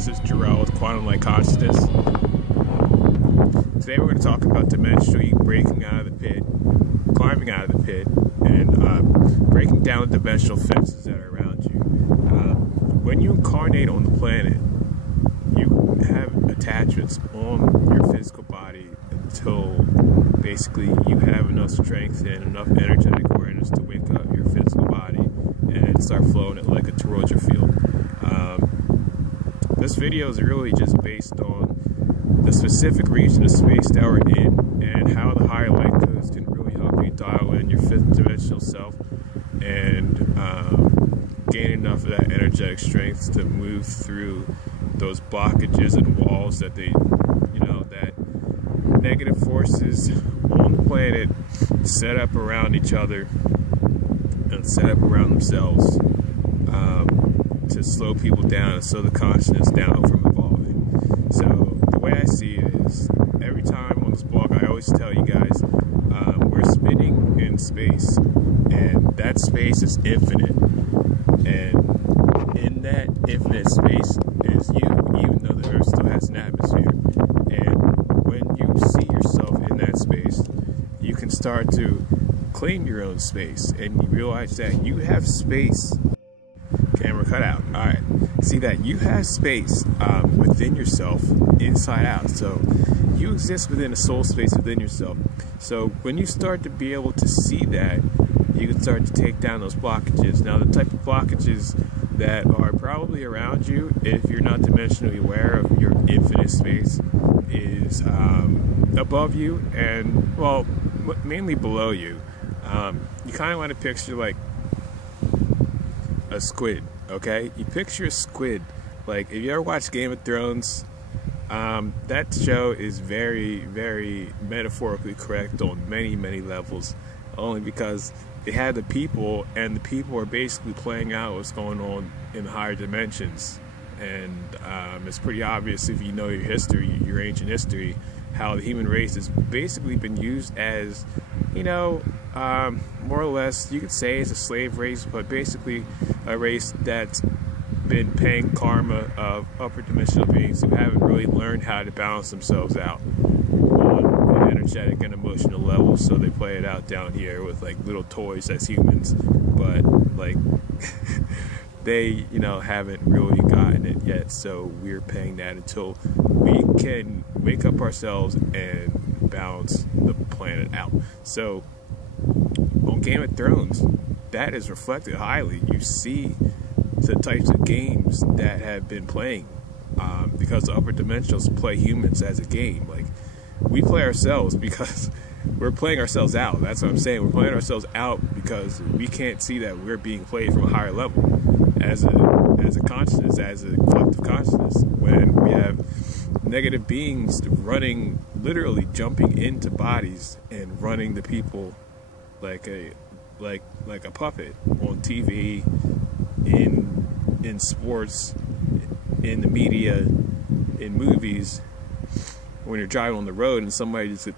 This is Jarrell with Quantum Light Consciousness. Today we're going to talk about dimensionally breaking out of the pit, climbing out of the pit, and breaking down the dimensional fences that are around you. When you incarnate on the planet, you have attachments on your physical body until basically you have enough strength and enough energetic awareness to wake up your physical body and start flowing it like a toroidal field. This video is really just based on the specific region of space that we're in and how the higher light codes can really help you dial in your fifth dimensional self and gain enough of that energetic strength to move through those blockages and walls that that negative forces on the planet set up around each other and set up around themselves to slow people down and slow the consciousness down from evolving. So the way I see it is, every time on this blog I always tell you guys, we're spinning in space, and that space is infinite, and in that infinite space is you, even though the Earth still has an atmosphere. And when you see yourself in that space, you can start to claim your own space, and you realize that you have space. Camera cut out. Alright. See that you have space within yourself, inside out. So you exist within a soul space within yourself. So when you start to be able to see that, you can start to take down those blockages. Now, the type of blockages that are probably around you, if you're not dimensionally aware of your infinite space, is above you and, well, mainly below you. You kind of want to picture like a squid, okay? You picture a squid. Like, if you ever watch Game of Thrones, that show is very, very metaphorically correct on many, many levels, only because they had the people, and the people are basically playing out what's going on in the higher dimensions. And it's pretty obvious if you know your history, your ancient history, how the human race has basically been used as, more or less, you could say it's a slave race, but basically a race that's been paying karma of upper dimensional beings who haven't really learned how to balance themselves out on an energetic and emotional level. So they play it out down here with like little toys as humans, but like they haven't really gotten it yet. So we're paying that until we can wake up ourselves and balance the planet out. So on Game of Thrones, that is reflected highly. You see the types of games that have been playing, because the upper dimensionals play humans as a game. Like, we play ourselves because we're playing ourselves out. That's what I'm saying. We're playing ourselves out because we can't see that we're being played from a higher level as a consciousness, as a collective consciousness. When we have negative beings running, literally jumping into bodies and running the people like a puppet on TV, in sports, in the media, in movies. When you're driving on the road and somebody's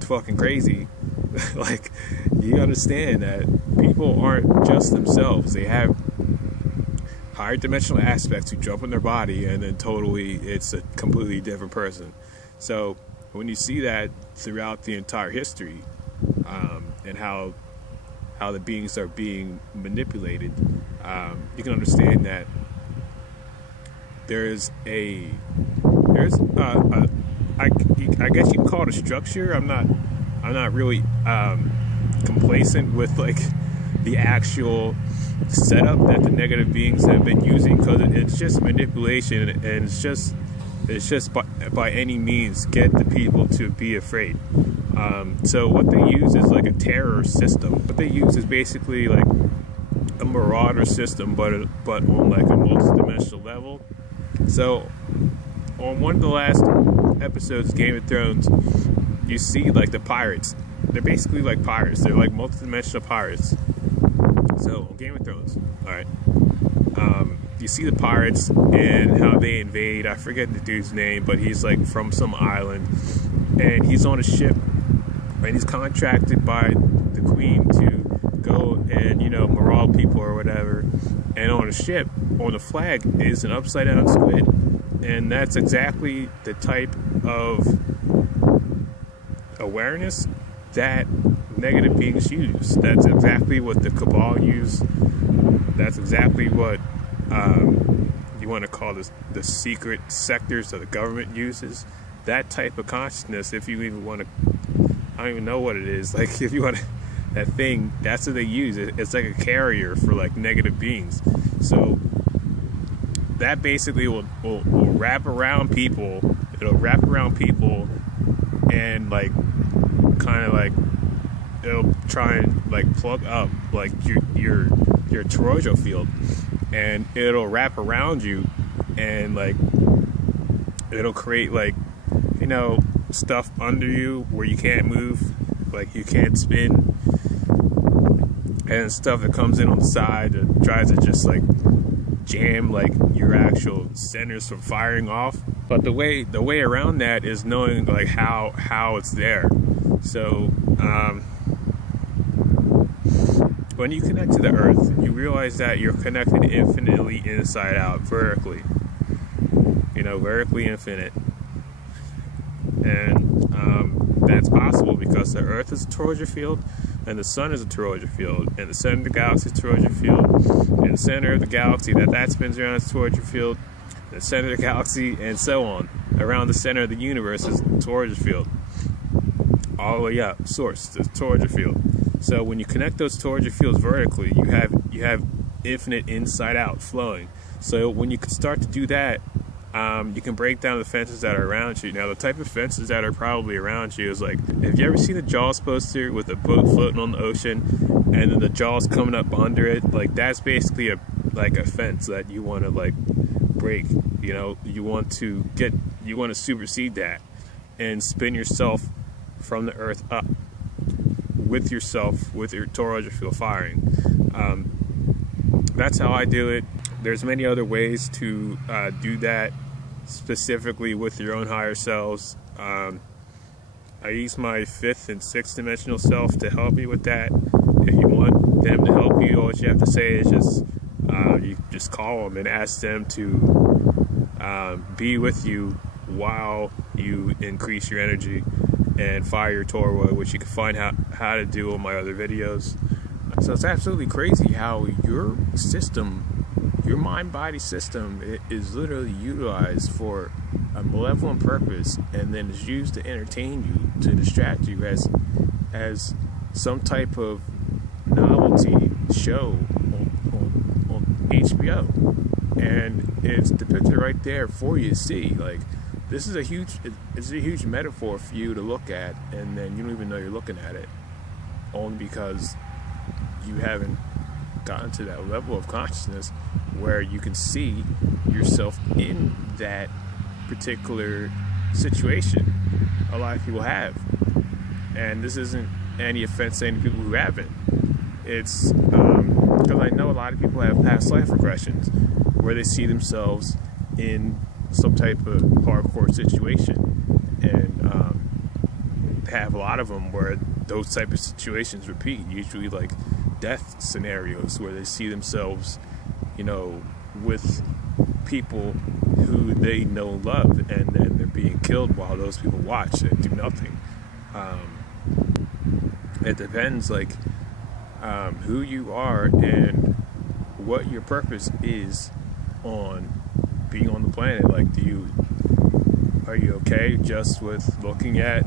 fucking crazy, like, you understand that people aren't just themselves. They have higher dimensional aspects who jump in their body, and then totally it's a completely different person. So when you see that throughout the entire history, and how the beings are being manipulated, you can understand that I guess you can call it a structure. I'm not really complacent with like the actual setup that the negative beings have been using, because it's just manipulation, and it's just by any means get the people to be afraid. So what they use is like a terror system. What they use is basically like a marauder system, but on like a multi-dimensional level. So on one of the last episodes of Game of Thrones, you see like the pirates. They're basically like pirates. They're like multi-dimensional pirates. So on Game of Thrones, alright, you see the pirates and how they invade. I forget the dude's name, but he's like from some island, and he's on a ship, and he's contracted by the queen to go and maraud people or whatever. And on a ship, on the flag, is an upside down squid. And that's exactly the type of awareness that negative beings use. That's exactly what the Cabal use. That's exactly what you want to call the secret sectors of the government uses. That type of consciousness, if you even want to, I don't even know what it is. Like, if you want to, that thing, that's what they use. It's like a carrier for like negative beings. So that basically will wrap around people. It'll wrap around people and like kind of like it'll try and like plug up like your toroidal field, and it'll wrap around you and like it'll create like, you know, stuff under you where you can't move, like you can't spin, and stuff that comes in on the side that tries to just like jam like your actual centers from firing off. But the way around that is knowing like how it's there. So when you connect to the earth, you realize that you're connected infinitely inside out, vertically. You know, vertically infinite. And that's possible because the earth is a toroidal field, and the sun is a toroidal field, and the center of the galaxy is a toroidal field, and the center of the galaxy that spins around is a toroidal field, the center of the galaxy, and so on, around the center of the universe is a toroidal field. All the way up, source, the toroidal field. So when you connect those toroidal fields vertically, you have infinite inside out flowing. So when you can start to do that, you can break down the fences that are around you. Now, the type of fences that are probably around you is like, have you ever seen the Jaws poster with a boat floating on the ocean and then the Jaws coming up under it? Like, that's basically a fence that you want to like break. You know, you want to supersede that and spin yourself from the earth up with yourself, with your toroidal field firing. That's how I do it. There's many other ways to do that, specifically with your own higher selves. I use my 5th and 6th dimensional self to help you with that. If you want them to help you, all you have to say is you just call them and ask them to be with you while you increase your energy and fire your toroid, which you can find how to do on my other videos. So it's absolutely crazy how your system, your mind-body system, is literally utilized for a malevolent purpose, and then is used to entertain you, to distract you as some type of novelty show on HBO. And it's depicted right there for you to see. Like, this is a huge metaphor for you to look at, and then you don't even know you're looking at it, only because you haven't gotten to that level of consciousness where you can see yourself in that particular situation. A lot of people have, and this isn't any offense to any people who haven't. It's because I know a lot of people have past life regressions where they see themselves in some type of hardcore situation, and have a lot of them where those type of situations repeat, usually like death scenarios where they see themselves, you know, with people who they know and love, and then they're being killed while those people watch and do nothing. It depends, like, who you are and what your purpose is on being on the planet. Like, are you okay just with looking at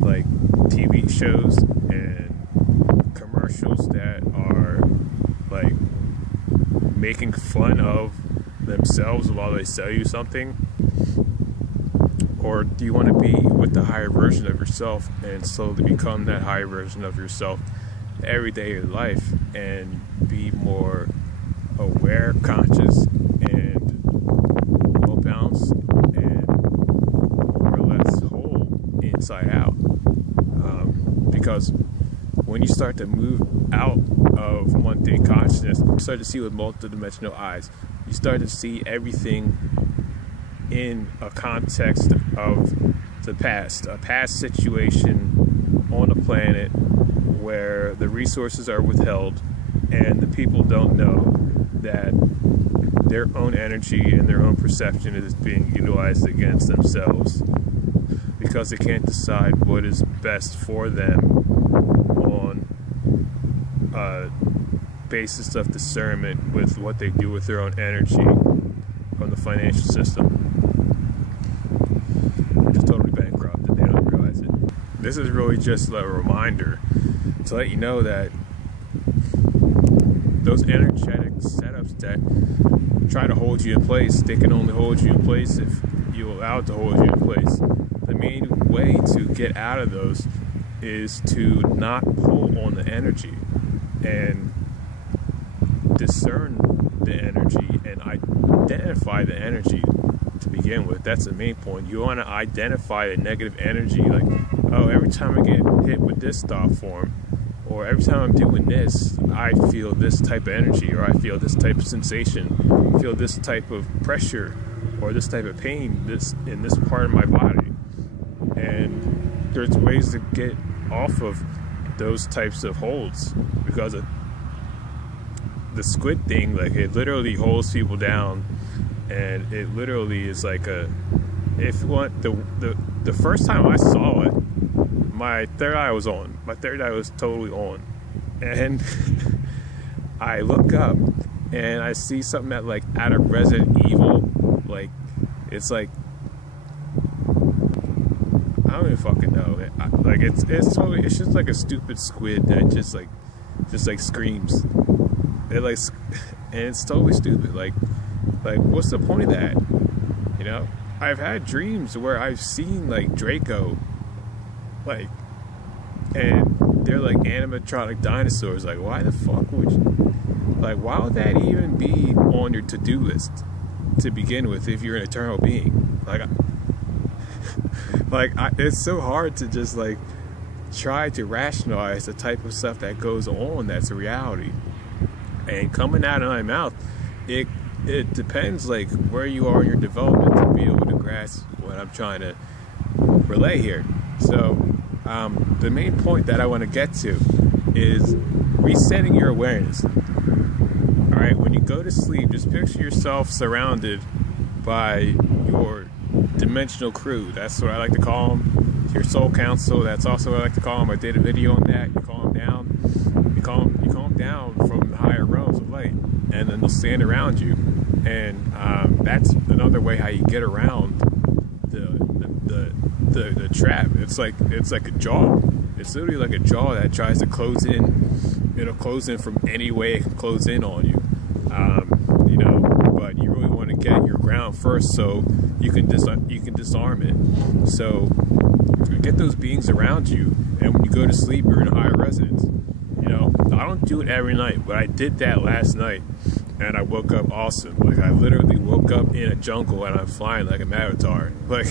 like TV shows and commercials that are like making fun of themselves while they sell you something? Or do you want to be with the higher version of yourself and slowly become that higher version of yourself every day of your life and be more aware, conscious, and well balanced, and more or less whole inside out? Because when you start to move out of mundane consciousness, you start to see with multidimensional eyes. You start to see everything in a context of the past, a past situation on a planet where the resources are withheld and the people don't know that their own energy and their own perception is being utilized against themselves, because they can't decide what is best for them on a basis of discernment with what they do with their own energy from the financial system, which is totally bankrupt and they don't realize it. This is really just a reminder to let you know that those energetic setups that try to hold you in place, they can only hold you in place if you allow it to hold you in place. The main way to get out of those is to not pull on the energy and discern the energy and identify the energy to begin with. That's the main point. You want to identify the negative energy, like, oh, every time I get hit with this thought form, or every time I'm doing this, I feel this type of energy, or I feel this type of sensation, feel this type of pressure, or this type of pain in this part of my body. And there's ways to get off of those types of holds, because of the squid thing, like, it literally holds people down, and it literally is like if you want, the first time I saw it, my third eye was on. My third eye was totally on. And I look up and I see something that, like, out of Resident Evil, like, it's like, I don't even fucking know. Like, it's totally, it's just like a stupid squid that just like screams. It like, and it's totally stupid. Like what's the point of that? You know, I've had dreams where I've seen, like, Draco, like, and they're like animatronic dinosaurs. Like, why the fuck would you, like, why would that even be on your to-do list to begin with if you're an eternal being? Like, it's so hard to just, like, try to rationalize the type of stuff that goes on that's a reality. And coming out of my mouth, it depends, like, where you are in your development to be able to grasp what I'm trying to relay here. So the main point that I want to get to is resetting your awareness. Alright, when you go to sleep, just picture yourself surrounded by your dimensional crew. That's what I like to call them. Your soul council, that's also what I like to call them. I did a video on that. You calm down. You calm down from the higher realms of light, and then they'll stand around you. And that's another way how you get around the trap. It's like a jaw. It's literally like a jaw that tries to close in. It'll close in from any way it can close in on you. You know, but you really want to get your ground first so you can disarm it. So get those beings around you, and when you go to sleep, you're in a higher resonance. You know, I don't do it every night, but I did that last night, and I woke up awesome. Like, I literally woke up in a jungle and I'm flying like a avatar, like,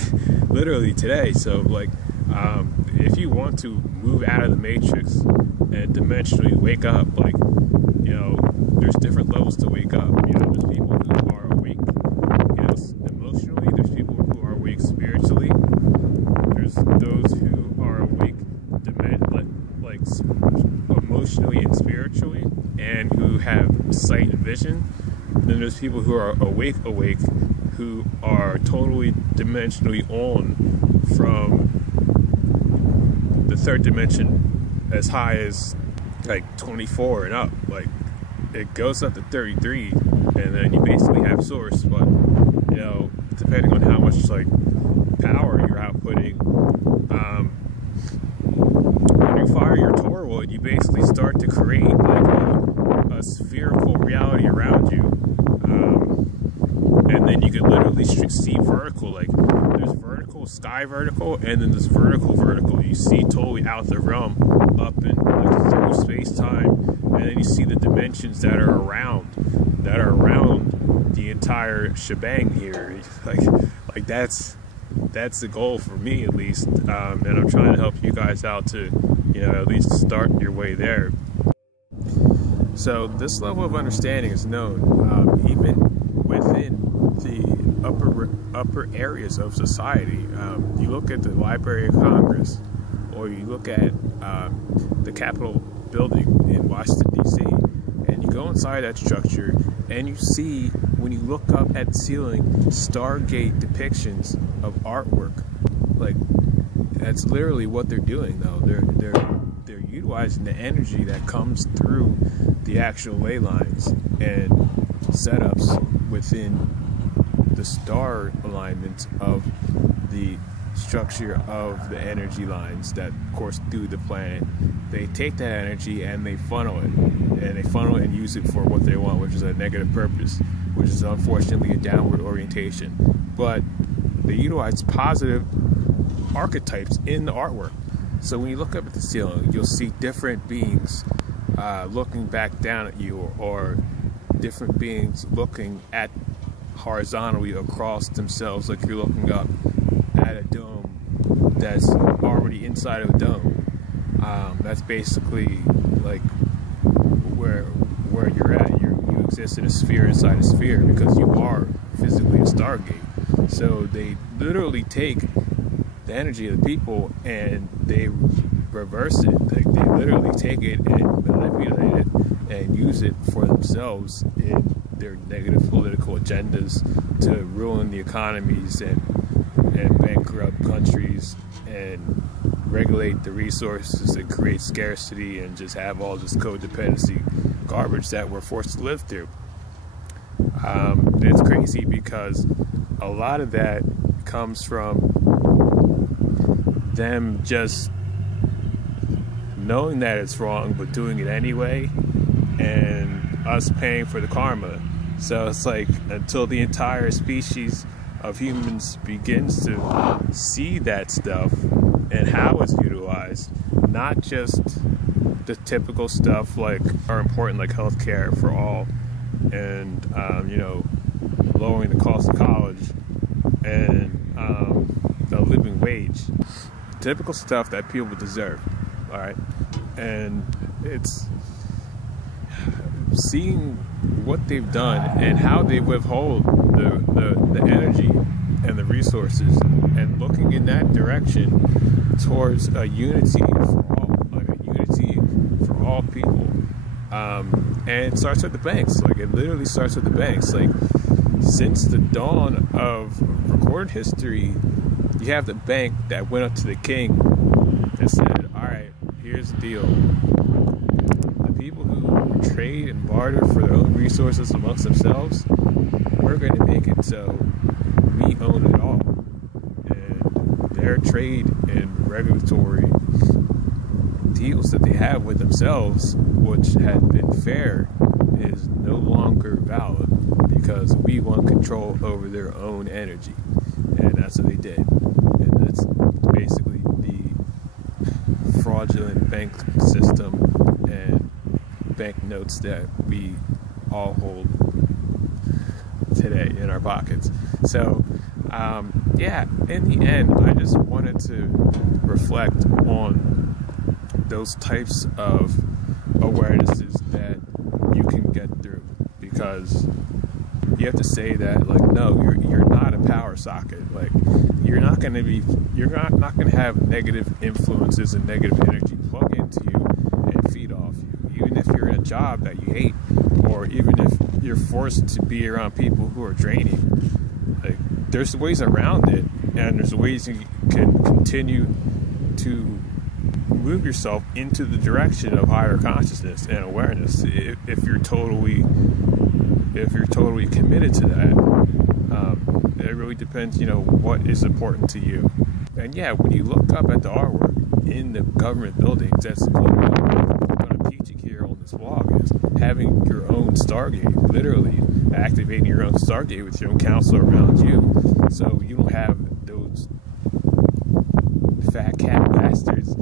literally today. So, like, if you want to move out of the matrix and dimensionally wake up, like, you know, there's different levels to wake up. You know, there's people who are awake, you know, emotionally. There's people who are awake spiritually. There's those who are awake like emotionally and spiritually, and who have sight and vision. Then there's people who are awake, who are totally dimensionally on from the third dimension, as high as like 24 and up. Like, it goes up to 33, and then you basically have source. But, you know, depending on how much, like, power you're outputting, when you fire your toroid, you basically start to create, like, a spherical reality around you, and then you can literally see vertical. Like, there's vertical, sky vertical, and then there's vertical. You see totally out the realm, up in, like, through space-time, and then you see the dimensions that are around the entire shebang here. Like that's the goal for me, at least, and I'm trying to help you guys out to, you know, at least start your way there. So this level of understanding is known even within the upper areas of society. You look at the Library of Congress, or you look at the Capitol building in Washington, D.C., and you go inside that structure and you see, when you look up at the ceiling, Stargate depictions of artwork. Like, that's literally what they're doing, though. They're utilizing the energy that comes through the actual ley lines and setups within the star alignment of the structure of the energy lines that course through the planet. They take that energy and they funnel it, and use it for what they want, which is a negative purpose, which is unfortunately a downward orientation. But they utilize positive archetypes in the artwork. So when you look up at the ceiling, you'll see different beings looking back down at you, or different beings looking at horizontally across themselves, like you're looking up at a dome that's already inside of a dome. That's basically like where you're at. You exist in a sphere inside a sphere, because you are physically a Stargate. So they literally take the energy of the people and they reverse it. Like, they literally take it and manipulate it and use it for themselves in their negative political agendas to ruin the economies and bankrupt countries and regulate the resources and create scarcity and just have all this codependency garbage that we're forced to live through. It's crazy because a lot of that comes from them just knowing that it's wrong but doing it anyway, and us paying for the karma. So it's like, until the entire species of humans begins to see that stuff and how it's utilized, not just the typical stuff like are important, like healthcare for all, and lowering the cost of college, and the living wage, typical stuff that people deserve. All right, and it's seeing what they've done and how they withhold the energy and the resources, and looking in that direction towards a unity for all, like a unity for all people. And it starts with the banks. Like, it literally starts with the banks. Like, since the dawn of recorded history, you have the bank that went up to the king and said, all right, here's the deal. The people who trade and barter for their own resources amongst themselves, we're going to make it so we own it all. And their trade and regulatory deals that they have with themselves, which had been fair, is no longer valid, because we want control over their own energy. And that's what they did. And that's basically the fraudulent bank system and banknotes that we all hold today in our pockets. So in the end, I just wanted to reflect on those types of awarenesses that you can get through, because you have to say that, like, no, you're not a power socket. Like, you're not going to have negative influences and negative energy plug into you and feed off you, even if you're in a job that you hate, or even if you're forced to be around people who are draining. Like, there's ways around it, and there's ways you can continue to move yourself into the direction of higher consciousness and awareness if you're totally committed to that. It really depends, what is important to you. And yeah, when you look up at the artwork in the government buildings, that's literally what I'm teaching here on this vlog, is having your own Stargate, literally activating your own Stargate with your own counselor around you, so you don't have those fat cat bastards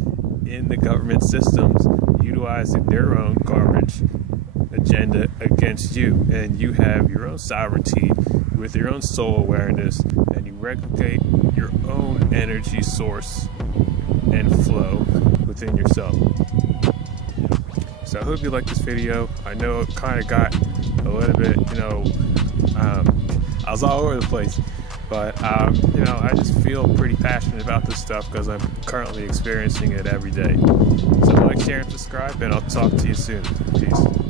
in the government systems utilizing their own garbage agenda against you, and you have your own sovereignty with your own soul awareness, and you regulate your own energy source and flow within yourself. So I hope you like this video. I know it kind of got a little bit, I was all over the place, but I just feel pretty passionate about this stuff because I'm currently experiencing it every day. So like, share, and subscribe, and I'll talk to you soon. Peace.